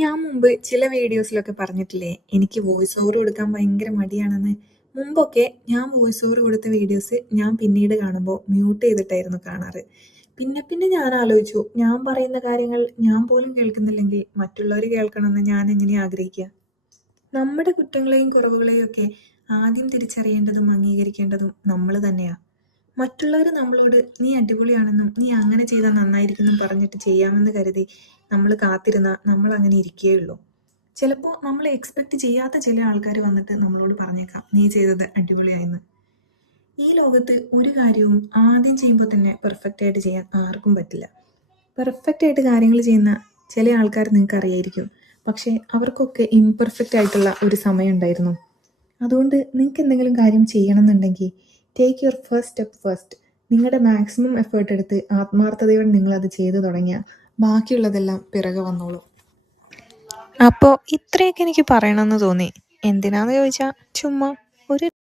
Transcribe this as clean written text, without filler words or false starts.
ഞാൻ മുമ്പ് ചില വീഡിയോസിലൊക്കെ പറഞ്ഞിട്ടില്ലേ, എനിക്ക് വോയിസ് ഓവർ കൊടുക്കാൻ ഭയങ്കര മടിയാണെന്ന്. മുമ്പൊക്കെ ഞാൻ വോയിസ് ഓവർ കൊടുത്ത വീഡിയോസ് ഞാൻ പിന്നീട് കാണുമ്പോൾ മ്യൂട്ട് ചെയ്തിട്ടായിരുന്നു കാണാറ്. പിന്നെ പിന്നെ ഞാൻ ആലോചിച്ചു, ഞാൻ പറയുന്ന കാര്യങ്ങൾ ഞാൻ പോലും കേൾക്കുന്നില്ലെങ്കിൽ മറ്റുള്ളവർ കേൾക്കണമെന്ന് ഞാൻ എങ്ങനെയാ ആഗ്രഹിക്കുക? നമ്മുടെ കുറ്റങ്ങളെയും കുറവുകളെയും ഒക്കെ ആദ്യം തിരിച്ചറിയേണ്ടതും അംഗീകരിക്കേണ്ടതും നമ്മൾ തന്നെയാ. മറ്റുള്ളവർ നമ്മളോട് നീ അടിപൊളിയാണെന്നും നീ അങ്ങനെ ചെയ്താൽ നന്നായിരിക്കുമെന്നും പറഞ്ഞിട്ട് ചെയ്യാമെന്ന് കരുതി നമ്മൾ കാത്തിരുന്നാൽ നമ്മൾ അങ്ങനെ ഇരിക്കുകയുള്ളൂ. ചിലപ്പോൾ നമ്മൾ എക്സ്പെക്റ്റ് ചെയ്യാത്ത ചില ആൾക്കാർ വന്നിട്ട് നമ്മളോട് പറഞ്ഞേക്കാം നീ ചെയ്തത് അടിപൊളിയായെന്ന്. ഈ ലോകത്ത് ഒരു കാര്യവും ആദ്യം ചെയ്യുമ്പോൾ തന്നെ പെർഫെക്റ്റ് ആയിട്ട് ചെയ്യാൻ ആർക്കും പറ്റില്ല. പെർഫെക്റ്റ് ആയിട്ട് കാര്യങ്ങൾ ചെയ്യുന്ന ചില ആൾക്കാർ നിങ്ങൾക്ക് അറിയായിരിക്കും, പക്ഷേ അവർക്കൊക്കെ ഇംപെർഫെക്റ്റ് ആയിട്ടുള്ള ഒരു സമയം ഉണ്ടായിരുന്നു. അതുകൊണ്ട് നിങ്ങൾക്ക് എന്തെങ്കിലും കാര്യം ചെയ്യണമെന്നുണ്ടെങ്കിൽ take your first step first. നിങ്ങളുടെ മാക്സിമം എഫേർട്ട് എടുത്ത് ആത്മാർത്ഥതയോടെ നിങ്ങളത് ചെയ്തു തുടങ്ങിയാൽ ബാക്കിയുള്ളതെല്ലാം പിറകെ വന്നോളൂ. അപ്പോൾ ഇത്രയൊക്കെ എനിക്ക് പറയണമെന്ന് തോന്നി. എന്തിനാന്ന് ചോദിച്ചാൽ ചുമ്മാ ഒരു